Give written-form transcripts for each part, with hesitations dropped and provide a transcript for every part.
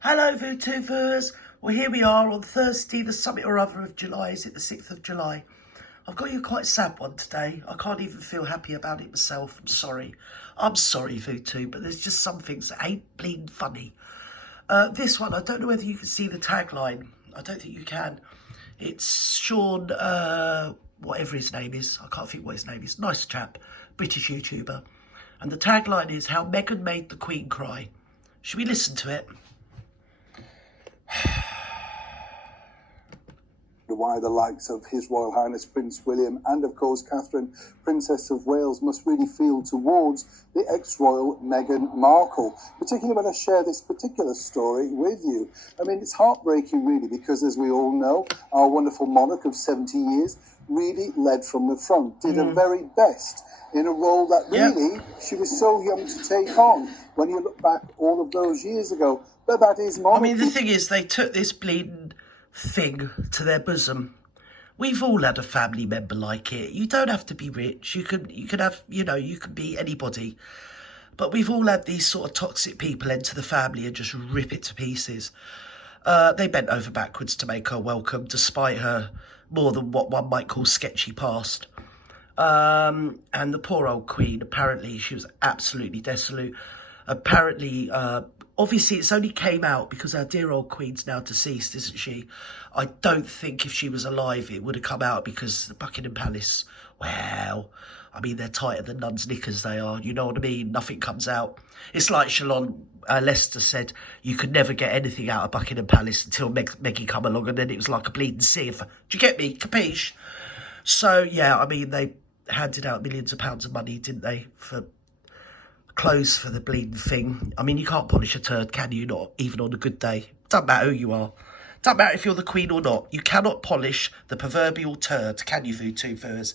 Hello, VTubers. Well, here we are on Thursday, the something or other of July. Is it the 6th of July? I've got you quite a sad one today. I can't even feel happy about it myself. I'm sorry. I'm sorry, VTube, but there's just some things that ain't bleeding funny. This one, I don't know whether you can see the tagline. I don't think you can. It's Sean, whatever his name is. I can't think what his name is. Nice chap. British YouTuber. And the tagline is, How Meghan Made the Queen Cry. Should we listen to it? Why the likes of His Royal Highness Prince William and, of course, Catherine, Princess of Wales, must really feel towards the ex-royal Meghan Markle, particularly when I share this particular story with you. I mean, it's heartbreaking, really, because, as we all know, our wonderful monarch of 70 years really led from the front, did her very best in a role that really she was so young to take on when you look back all of those years ago. But that is monarchy. I mean, the thing is, they took this bleeding thing to their bosom. We've all had a family member like it. You don't have to be rich. You could have, you could be anybody. But we've all had these sort of toxic people enter the family and just rip it to pieces. They bent over backwards to make her welcome, despite her more than what one might call sketchy past. And the poor old Queen, apparently she was absolutely desolate. Apparently, obviously it's only came out because our dear old Queen's now deceased, isn't she? I don't think if she was alive it would have come out, because the Buckingham Palace, well, I mean, they're tighter than nuns' knickers, they are, you know what I mean? Nothing comes out. It's like Shalon Lester said, you could never get anything out of Buckingham Palace until Meggie come along, and then it was like a bleeding sieve. Do you get me? Capiche? So, yeah, I mean, they handed out millions of pounds of money, didn't they, for clothes for the bleeding thing. I mean, you can't polish a turd, can you? Not even on a good day. Doesn't matter who you are. Doesn't matter if you're the Queen or not. You cannot polish the proverbial turd, can you, VTubers?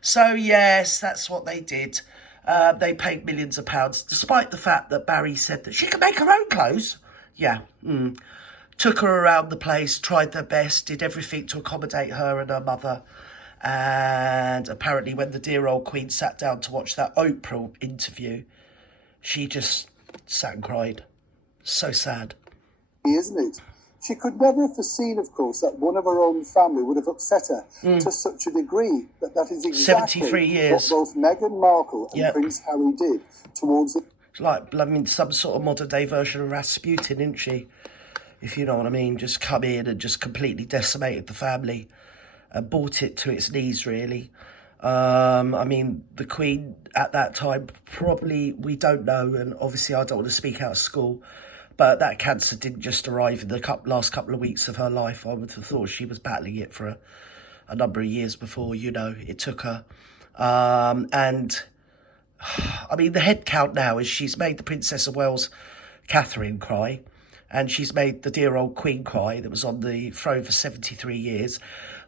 So, yes, that's what they did. They paid millions of pounds, despite the fact that Barry said that she could make her own clothes. Yeah. Took her around the place, tried their best, did everything to accommodate her and her mother. And apparently when the dear old Queen sat down to watch that Oprah interview, she just sat and cried. So sad. Isn't it? She could never have foreseen, of course, that one of her own family would have upset her to such a degree that that is exactly 73 years. what both Meghan Markle and Prince Harry did towards the... It's like, I mean, some sort of modern day version of Rasputin, isn't she? If you know what I mean. Just come in and just completely decimated the family and brought it to its knees, really. I mean, the Queen at that time, probably, we don't know, and obviously I don't want to speak out of school, but that cancer didn't just arrive in the last couple of weeks of her life. I would have thought she was battling it for a number of years before, it took her. And, I mean, the head count now is she's made the Princess of Wales, Catherine, cry. And she's made the dear old Queen cry that was on the throne for 73 years.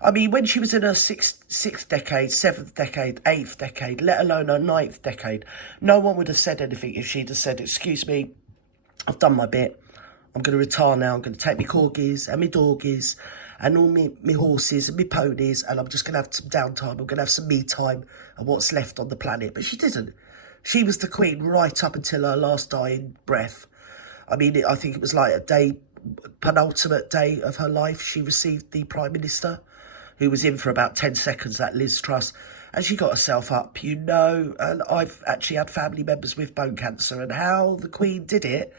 I mean, when she was in her sixth decade, 7th decade, 8th decade, let alone her 9th decade, no one would have said anything if she'd have said, excuse me, I've done my bit. I'm going to retire now. I'm going to take my corgis and my doggies and all my horses and my ponies, and I'm just going to have some downtime. I'm going to have some me time and what's left on the planet. But she didn't. She was the Queen right up until her last dying breath. I mean, I think it was like penultimate day of her life, she received the Prime Minister, who was in for about 10 seconds, that Liz Truss, and she got herself up, and I've actually had family members with bone cancer, and how the Queen did it,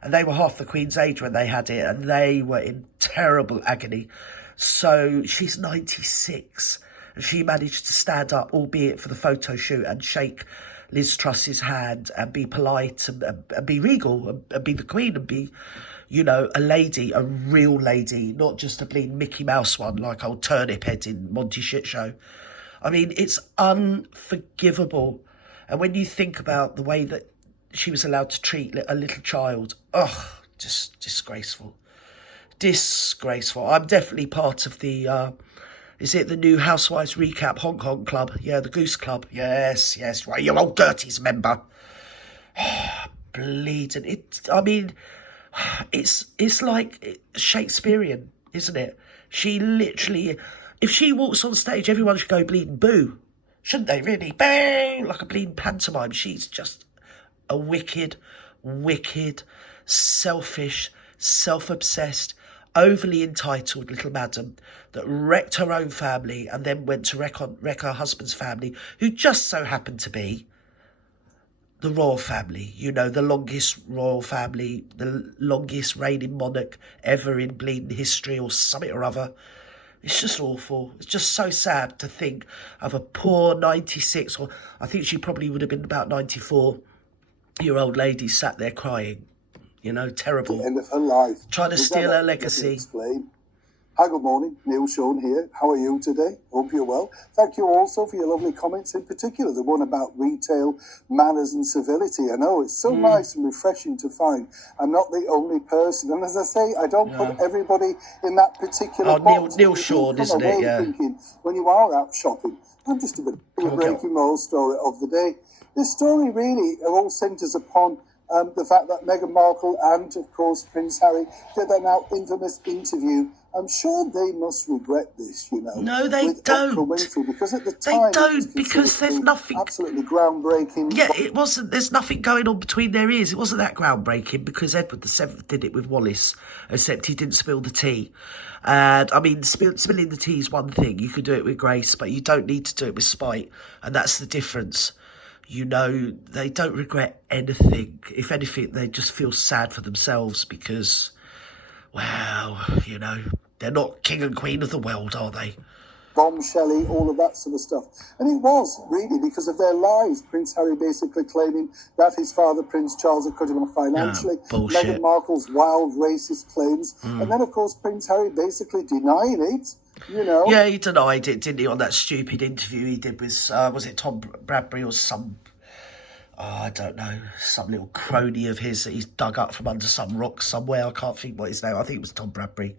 and they were half the Queen's age when they had it, and they were in terrible agony. So she's 96, and she managed to stand up, albeit for the photo shoot, and shake Liz Truss's hand and be polite and be regal and be the Queen and be, a lady, a real lady, not just a bleeding Mickey Mouse one like old Turnip Head in Monty Shit Show. I mean, it's unforgivable. And when you think about the way that she was allowed to treat a little child, just disgraceful. Disgraceful. I'm definitely part of the... is it the new Housewives Recap Hong Kong Club? Yeah, the Goose Club. Yes, right, you old dirties member. Bleeding. It's like Shakespearean, isn't it? She literally, if she walks on stage, everyone should go bleeding boo. Shouldn't they, really? Bang! Like a bleeding pantomime. She's just a wicked, selfish, self-obsessed, overly entitled little madam that wrecked her own family and then went to wreck her husband's family, who just so happened to be the royal family, you know, the longest royal family, the longest reigning monarch ever in bleeding history or something or other. It's just awful. It's just so sad to think of a poor 96, or I think she probably would have been about 94-year-old lady sat there crying. You know, terrible. The end of her life. Trying to steal her legacy. Explain. Hi, good morning. Neil Sean here. How are you today? Hope you're well. Thank you also for your lovely comments, in particular the one about retail manners and civility. I know it's so nice and refreshing to find I'm not the only person. And as I say, I don't put everybody in that particular box. Neil Sean, isn't it? Yeah. Thinking, when you are out shopping, I'm just a bit of a breaking moral story of the day. This story really all centres upon the fact that Meghan Markle and, of course, Prince Harry did that now infamous interview. I'm sure they must regret this, you know. No, they don't. Winfrey, because at the time, they don't, because there's nothing absolutely groundbreaking. Yeah, it wasn't. There's nothing going on between their ears. It wasn't that groundbreaking because Edward VII did it with Wallis, except he didn't spill the tea. And I mean, spilling the tea is one thing. You could do it with grace, but you don't need to do it with spite, and that's the difference. You know, they don't regret anything. If anything, they just feel sad for themselves because, well, you know, they're not king and queen of the world, are they? Bombshelly, all of that sort of stuff. And it was, really, because of their lies. Prince Harry basically claiming that his father, Prince Charles, had cut him off financially. Meghan Markle's wild racist claims. And then, of course, Prince Harry basically denying it. You know. Yeah, he denied it, didn't he, on that stupid interview he did with, was it Tom Bradbury or some, I don't know, some little crony of his that he's dug up from under some rock somewhere. I can't think what his name, I think it was Tom Bradbury.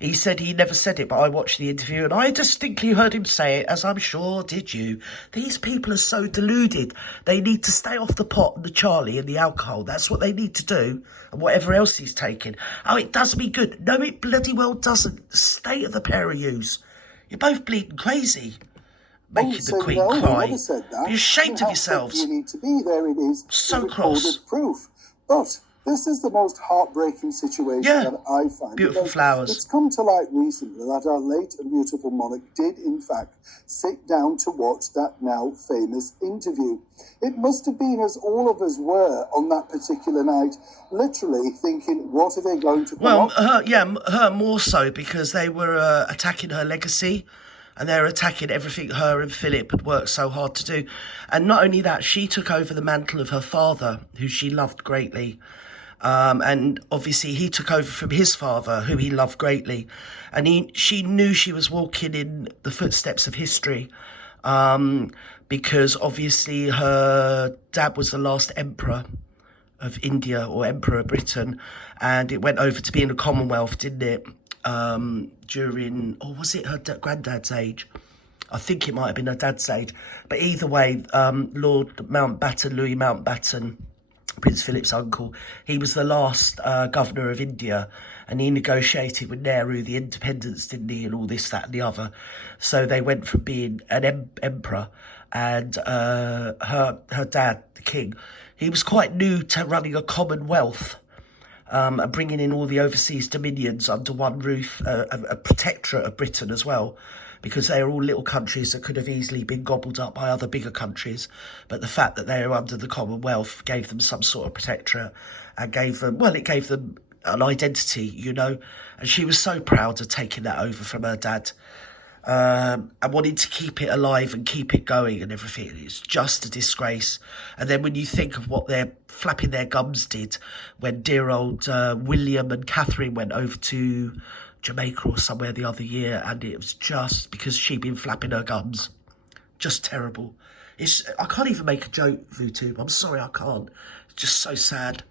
He said he never said it, but I watched the interview and I distinctly heard him say it, as I'm sure did you. These people are so deluded. They need to stay off the pot and the Charlie and the alcohol. That's what they need to do. And whatever else he's taking. Oh, it does me good. No, it bloody well doesn't. State of the pair of yous. You're both bleeding crazy. Making the Queen cry. Never said that. Be ashamed of yourselves. You need to be. There it is. So cross. Proof. But this is the most heartbreaking situation that I find. Beautiful flowers. It's come to light recently that our late and beautiful monarch did, in fact, sit down to watch that now famous interview. It must have been as all of us were on that particular night, literally thinking, what are they going to come her more so, because they were attacking her legacy. And they're attacking everything her and Philip had worked so hard to do. And not only that, she took over the mantle of her father, who she loved greatly. And obviously he took over from his father, who he loved greatly. And she knew she was walking in the footsteps of history, because obviously her dad was the last emperor of India, or emperor of Britain, and it went over to be in the Commonwealth, didn't it? During, or was it her granddad's age? I think it might have been her dad's age. But either way, Lord Mountbatten, Louis Mountbatten, Prince Philip's uncle, he was the last governor of India, and he negotiated with Nehru the independence, didn't he, and all this, that and the other. So they went from being an emperor, and her dad, the king, he was quite new to running a commonwealth, and bringing in all the overseas dominions under one roof, a protectorate of Britain as well, because they are all little countries that could have easily been gobbled up by other bigger countries. But the fact that they are under the Commonwealth gave them some sort of protectorate and gave them, well, it gave them an identity, you know. And she was so proud of taking that over from her dad, and wanting to keep it alive and keep it going and everything. It's just a disgrace. And then when you think of what they're flapping their gums did when dear old William and Catherine went over to Jamaica or somewhere the other year, and it was just because she'd been flapping her gums. Just terrible. I can't even make a joke, VooTube. I'm sorry, I can't. It's just so sad.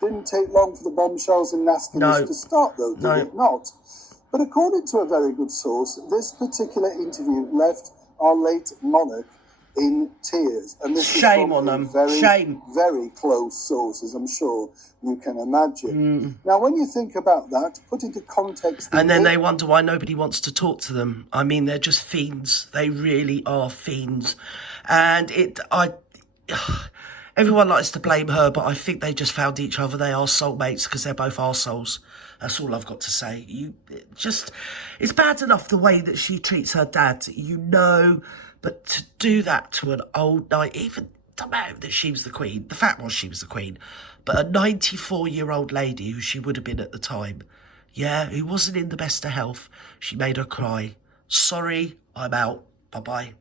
Didn't take long for the bombshells and nastiness to start, though, did it not? But according to a very good source, this particular interview left our late monarch in tears. And this Shame on them. Shame. Very close sources, I'm sure you can imagine. Now, when you think about that, put into context... And then they wonder why nobody wants to talk to them. I mean, they're just fiends. They really are fiends. And Everyone likes to blame her, but I think they just found each other. They are soulmates because they're both arseholes. That's all I've got to say. It's bad enough the way that she treats her dad, but to do that to an old knight, even don't matter that she was the queen. The fact was she was the queen, but a 94-year-old lady who she would have been at the time, who wasn't in the best of health, she made her cry. Sorry, I'm out. Bye-bye.